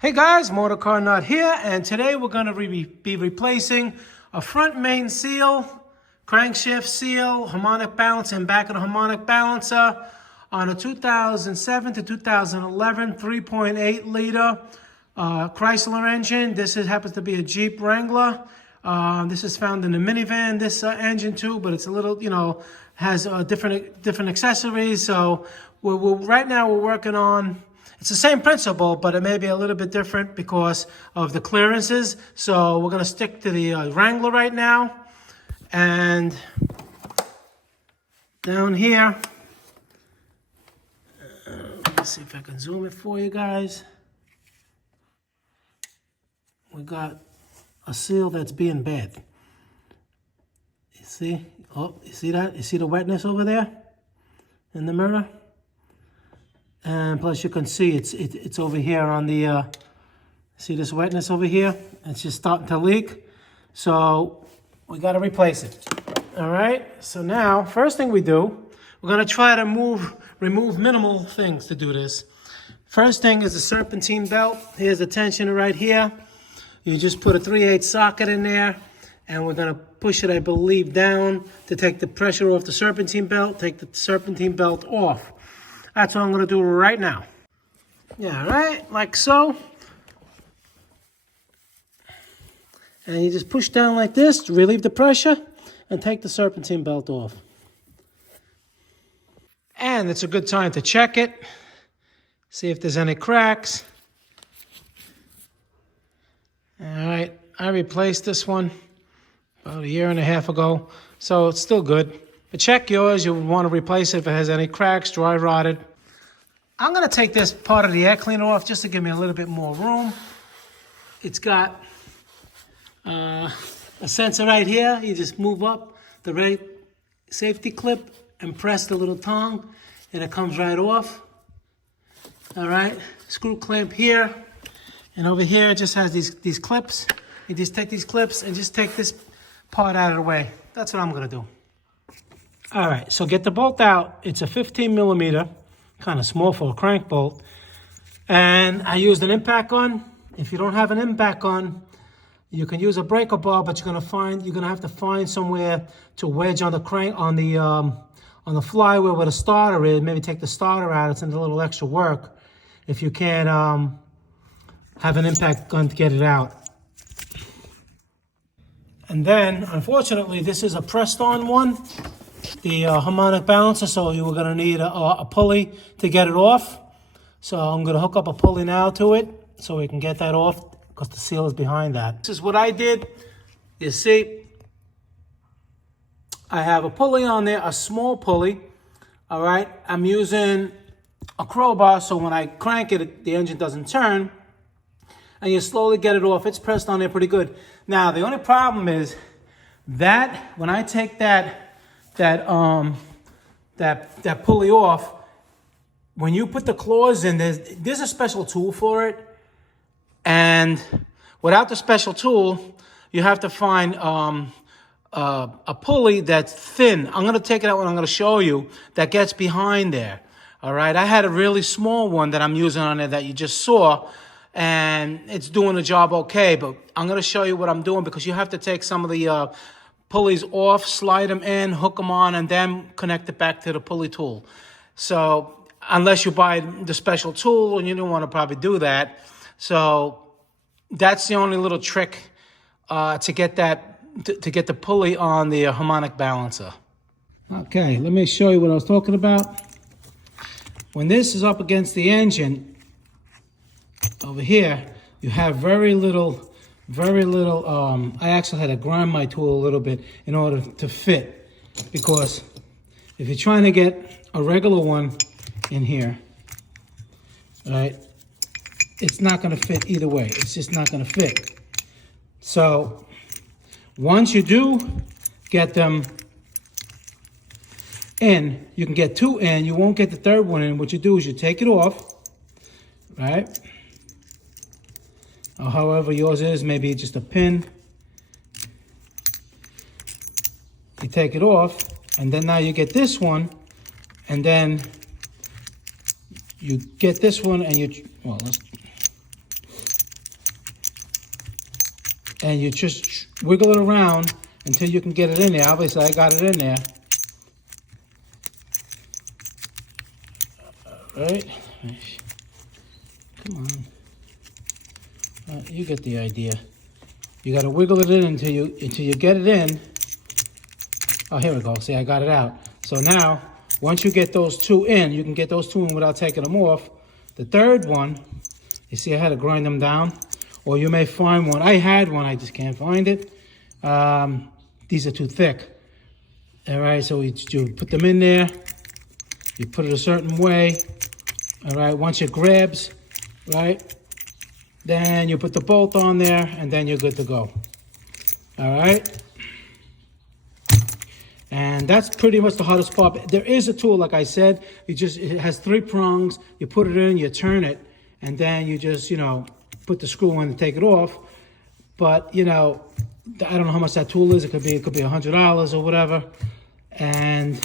Hey guys, Motorcarnut here, and today we're going to be replacing a front main seal, crankshaft seal, harmonic balance, and back of the harmonic balancer on a 2007 to 2011 3.8 liter Chrysler engine. This happens to be a Jeep Wrangler. This is found in the minivan, this engine too, but it's a little, has different accessories. So right now we're working on, it's the same principle, but it may be a little bit different because of the clearances. So we're going to stick to the Wrangler right now. And down here, let's see if I can zoom it for you guys. We got a seal that's being bad. You see? Oh, you see that? You see the wetness over there in the mirror? And plus you can see it's over here on the, see this wetness over here? It's just starting to leak. So we got to replace it. All right. So now, first thing we do, we're going to try to remove minimal things to do this. First thing is the serpentine belt. Here's the tensioner right here. You just put a 3/8 socket in there, and we're going to push it, I believe, down to take the pressure off the serpentine belt, take the serpentine belt off. That's what I'm going to do right now. Yeah, right, like so. And you just push down like this to relieve the pressure and take the serpentine belt off. And it's a good time to check it, see if there's any cracks. All right, I replaced this one about 1.5 years ago, so it's still good. But check yours, you want to replace it if it has any cracks, dry rotted. I'm going to take this part of the air cleaner off just to give me a little bit more room. It's got a sensor right here. You just move up the right safety clip and press the little tongue, and it comes right off. All right, screw clamp here. And over here, it just has these clips. You just take these clips and just take this part out of the way. That's what I'm going to do. All right, so get the bolt out. It's a 15 millimeter, kind of small for a crank bolt. And I used an impact gun. If you don't have an impact gun, you can use a breaker bar, but you're gonna have to find somewhere to wedge on the crank, on the flywheel where the starter is. Maybe take the starter out. It's a little extra work if you can't have an impact gun to get it out. And then, unfortunately, this is a pressed-on one, the harmonic balancer, so you were going to need a pulley to get it off. So I'm going to hook up a pulley now to it so we can get that off because the seal is behind that. This is what I did. You see, I have a pulley on there, a small pulley. All right, I'm using a crowbar so when I crank it, the engine doesn't turn. And you slowly get it off. It's pressed on there pretty good. Now, the only problem is that when I take that pulley off, when you put the claws in, there's a special tool for it. And without the special tool, you have to find a pulley that's thin. I'm going to take it out and I'm going to show you that gets behind there. All right, I had a really small one that I'm using on there that you just saw. And it's doing the job okay, but I'm going to show you what I'm doing because you have to take some of the pulleys off, slide them in, hook them on, and then connect it back to the pulley tool. So unless you buy the special tool, and you don't want to probably do that. So that's the only little trick to get the pulley on the harmonic balancer. Okay, let me show you what I was talking about. When this is up against the engine, over here, you have very little, I actually had to grind my tool a little bit in order to fit. Because if you're trying to get a regular one in here, right, it's not going to fit either way. It's just not going to fit. So once you do get them in, you can get two in, you won't get the third one in. What you do is you take it off, right? Or however yours is, maybe just a pin. You take it off, and then now you get this one, and then you get this one, and well, and you just wiggle it around until you can get it in there. Obviously, I got it in there. All right. Come on. You get the idea. You got to wiggle it in until you get it in. Oh, here we go. See, I got it out. So now, once you get those two in, you can get those two in without taking them off. The third one, you see I had to grind them down. Or you may find one. I had one, I just can't find it. These are too thick. All right, so you put them in there. You put it a certain way. All right, once it grabs, right, then you put the bolt on there, and then you're good to go. All right? And that's pretty much the hardest part. There is a tool, like I said, it has 3 prongs. You put it in, you turn it, and then you just, put the screw in and take it off. But, I don't know how much that tool is. It could be $100 or whatever. And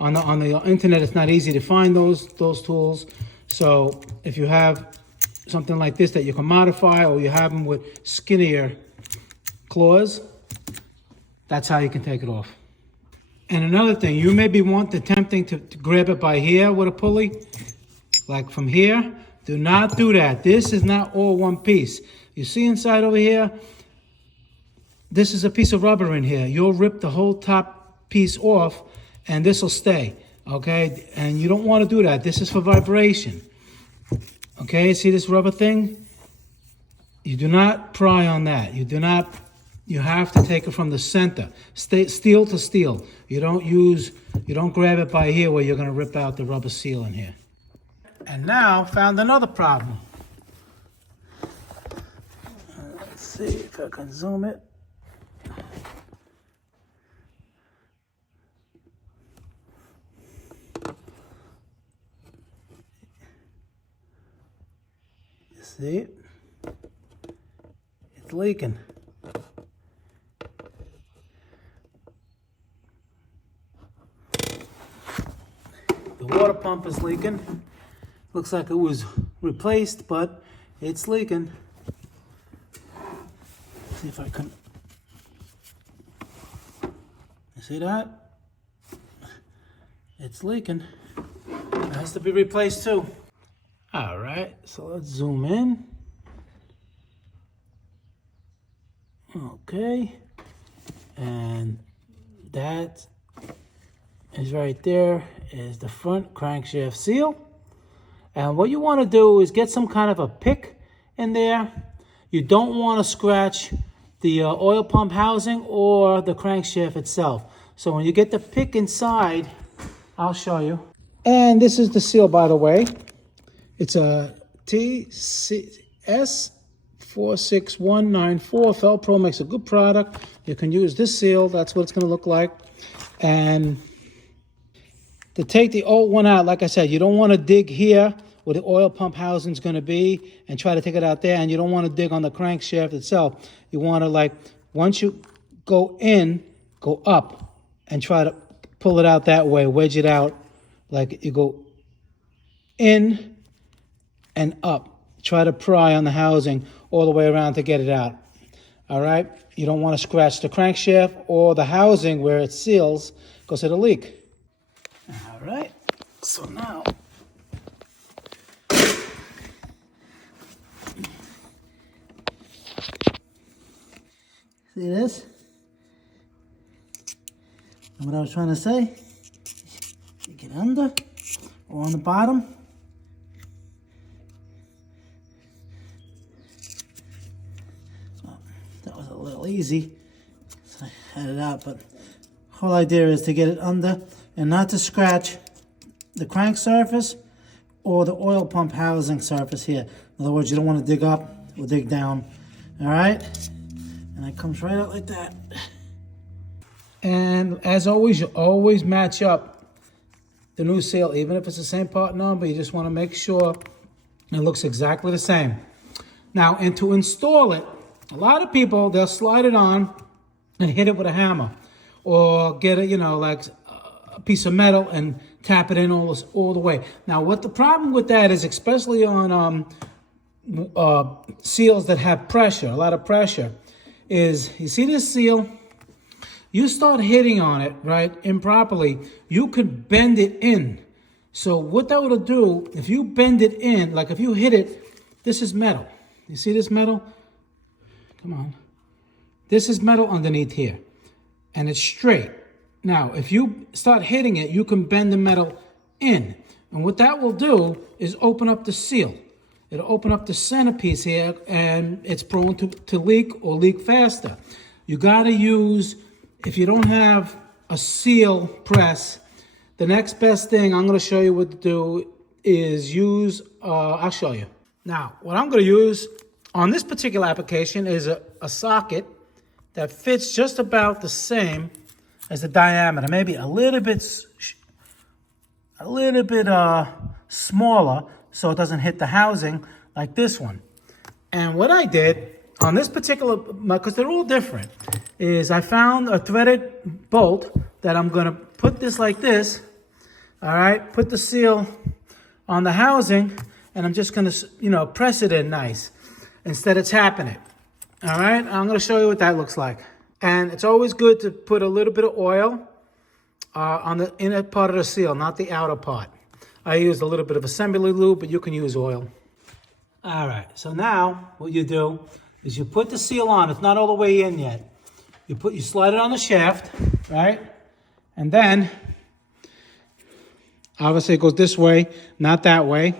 on the internet, it's not easy to find those tools. So if you have something like this that you can modify, or you have them with skinnier claws, that's how you can take it off. And another thing, you may be attempting to grab it by here with a pulley, like from here. Do not do that. This is not all one piece. You see inside over here, this is a piece of rubber in here. You'll rip the whole top piece off, and this will stay, okay? And you don't want to do that. This is for vibration, okay? See this rubber thing? You do not pry on that. You have to take it from the center, steel to steel. You don't grab it by here where you're going to rip out the rubber seal in here. And now, found another problem. Let's see if I can zoom it. You see it? It's leaking. The water pump is leaking. Looks like it was replaced, but it's leaking. See if I can. You see that? It's leaking. It has to be replaced too. All right, so let's zoom in. Okay. And that is right there is the front crankshaft seal. And what you want to do is get some kind of a pick in there. You don't want to scratch the oil pump housing or the crankshaft itself. So when you get the pick inside, I'll show you. And this is the seal, by the way. It's a TCS 46194. Felpro makes a good product. You can use this seal. That's what it's going to look like. And to take the old one out, like I said, you don't want to dig here where the oil pump housing is going to be and try to take it out there. And you don't want to dig on the crankshaft itself. You want to, once you go in, go up and try to pull it out that way, wedge it out. Like you go in and up. Try to pry on the housing all the way around to get it out. All right? You don't want to scratch the crankshaft or the housing where it seals because it'll leak. All right, so now, see this? And what I was trying to say, you get under or on the bottom. So that was a little easy, so I had it out, but the whole idea is to get it under and not to scratch the crank surface or the oil pump housing surface here. In other words, you don't want to dig up or dig down. All right? And it comes right out like that. And as always, you always match up the new seal, even if it's the same part number. You just want to make sure it looks exactly the same. Now, and to install it, a lot of people, they'll slide it on and hit it with a hammer. Or get it, like a piece of metal and tap it in all the way. Now, what the problem with that is, especially on seals that have pressure, a lot of pressure, is, you see this seal? You start hitting on it, right, improperly, you could bend it in. So what that will do, if you bend it in, like if you hit it, this is metal. You see this metal? Come on. This is metal underneath here, and it's straight. Now, if you start hitting it, you can bend the metal in. And what that will do is open up the seal. It'll open up the centerpiece here, and it's prone to leak or leak faster. You gotta use, if you don't have a seal press, the next best thing I'm gonna show you what to do is use, I'll show you. Now, what I'm gonna use on this particular application is a socket that fits just about the same as the diameter, maybe a little bit smaller so it doesn't hit the housing like this one. And what I did on this particular, because they're all different, is I found a threaded bolt that I'm gonna put this like this, all right, put the seal on the housing, and I'm just gonna, press it in nice instead of tapping it. All right, I'm gonna show you what that looks like. And it's always good to put a little bit of oil on the inner part of the seal, not the outer part. I used a little bit of assembly lube, but you can use oil. All right, so now what you do is you put the seal on. It's not all the way in yet. You slide it on the shaft, right? And then, obviously it goes this way, not that way.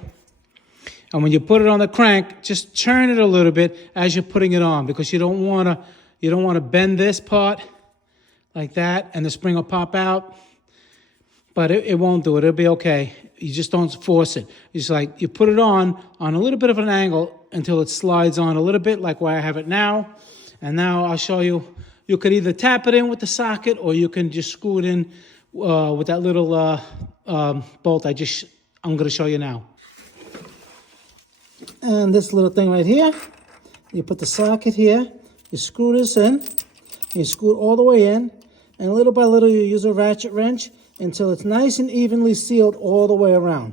And when you put it on the crank, just turn it a little bit as you're putting it on, because you don't want to bend this part like that and the spring will pop out. But it won't do it. It'll be okay. You just don't force it. You put it on a little bit of an angle until it slides on a little bit, like where I have it now. And now I'll show you. You could either tap it in with the socket, or you can just screw it in with that little bolt I'm going to show you now. And this little thing right here, you put the socket here, you screw this in, you screw it all the way in, and little by little you use a ratchet wrench until it's nice and evenly sealed all the way around.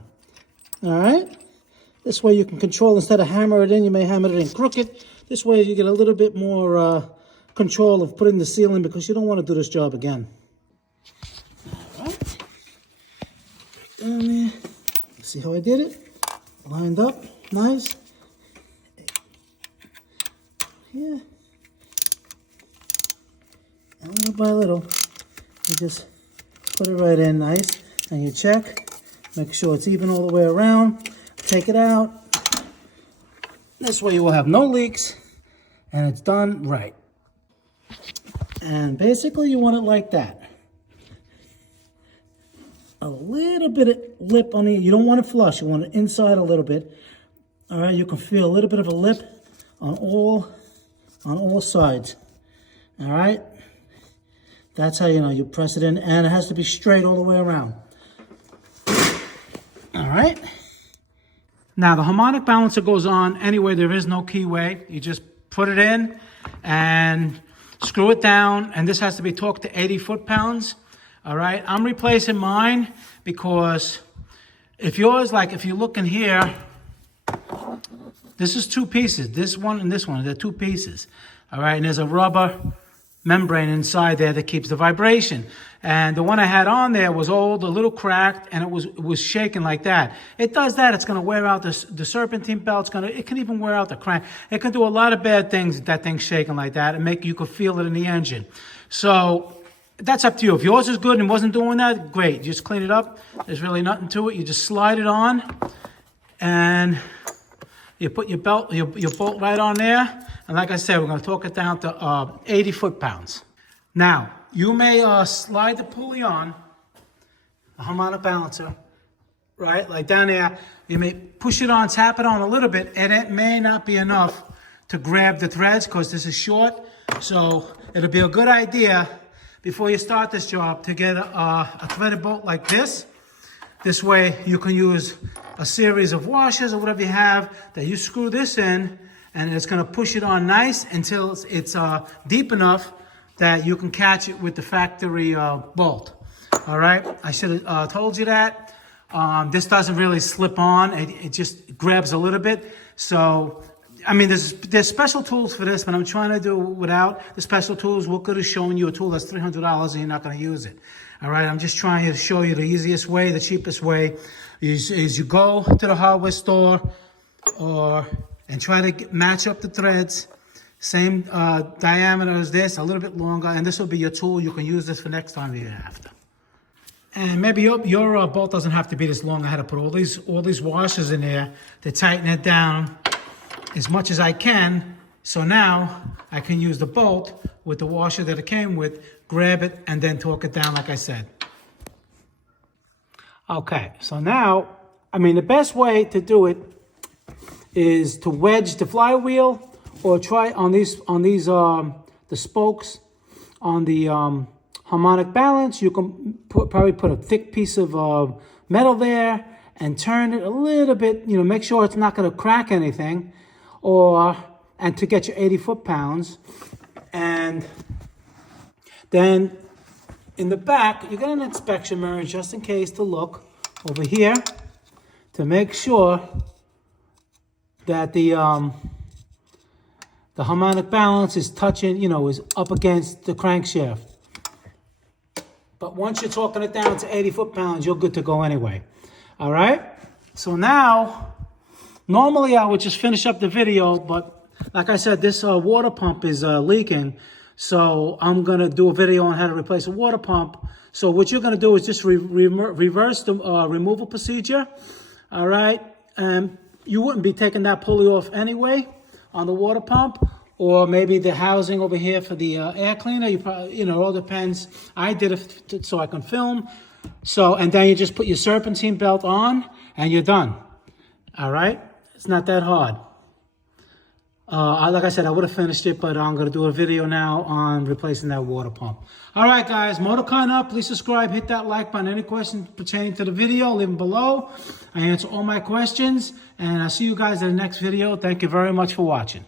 All right? This way you can control, instead of hammer it in, you may hammer it in crooked. This way you get a little bit more control of putting the seal in, because you don't want to do this job again. All right. Down there. See how I did it? Lined up. Nice. Here. And little by little, you just put it right in nice, and you check. Make sure it's even all the way around. Take it out. This way you will have no leaks, and it's done right. And basically you want it like that. A little bit of lip on the, you don't want it flush, you want it inside a little bit. All right, you can feel a little bit of a lip on all sides. All right, that's how you press it in, and it has to be straight all the way around. All right. Now the harmonic balancer goes on anyway. There is no keyway. You just put it in and screw it down, and this has to be torqued to 80 foot-pounds. All right, I'm replacing mine because if yours, like if you look in here, this is two pieces, this one and this one, they're two pieces. All right, and there's a rubber membrane inside there that keeps the vibration. And the one I had on there was old, a little cracked, and it was shaking like that. It does that, it's gonna wear out the serpentine belt, it can even wear out the crank. It can do a lot of bad things, that thing's shaking like that, and you could feel it in the engine. So that's up to you. If yours is good and wasn't doing that, great. You just clean it up. There's really nothing to it. You just slide it on, and you put your bolt right on there. And like I said, we're going to torque it down to 80 foot-pounds. Now, you may slide the pulley on, the harmonic balancer, right? Like down there. You may push it on, tap it on a little bit, and it may not be enough to grab the threads because this is short. So it'll be a good idea before you start this job to get a threaded bolt like this. This way you can use a series of washers or whatever you have that you screw this in, and it's going to push it on nice until it's deep enough that you can catch it with the factory bolt. All right, I should have told you that. This doesn't really slip on, it just grabs a little bit. So I mean, there's special tools for this, but I'm trying to do without the special tools. What good is showing you a tool that's $300 and you're not going to use it? All right, I'm just trying to show you the easiest way, the cheapest way is you go to the hardware store and try to match up the threads. Same diameter as this, a little bit longer, and this will be your tool. You can use this for next time you have to. And maybe your bolt doesn't have to be this long. I had to put all these washers in there to tighten it down as much as I can. So now I can use the bolt with the washer that it came with, grab it, and then torque it down like I said. Okay, so now, I mean, the best way to do it is to wedge the flywheel or try on these the spokes on the harmonic balance. You can probably put a thick piece of metal there and turn it a little bit, make sure it's not going to crack anything, and to get your 80 foot-pounds. And then in the back, you get an inspection mirror just in case to look over here to make sure that the harmonic balance is touching, is up against the crankshaft. But once you're torquing it down to 80 foot-pounds, you're good to go anyway. All right? So now, normally I would just finish up the video, but like I said, this water pump is leaking. So I'm going to do a video on how to replace a water pump. So what you're going to do is just reverse the removal procedure. All right? You wouldn't be taking that pulley off anyway on the water pump, or maybe the housing over here for the air cleaner. You probably, it all depends. I did it so I can film. So, and then you just put your serpentine belt on and you're done. All right? It's not that hard. Like I said, I would have finished it, but I'm going to do a video now on replacing that water pump. All right, guys, Motorcarnut, please subscribe, hit that like button. Any questions pertaining to the video, leave them below. I answer all my questions, and I'll see you guys in the next video. Thank you very much for watching.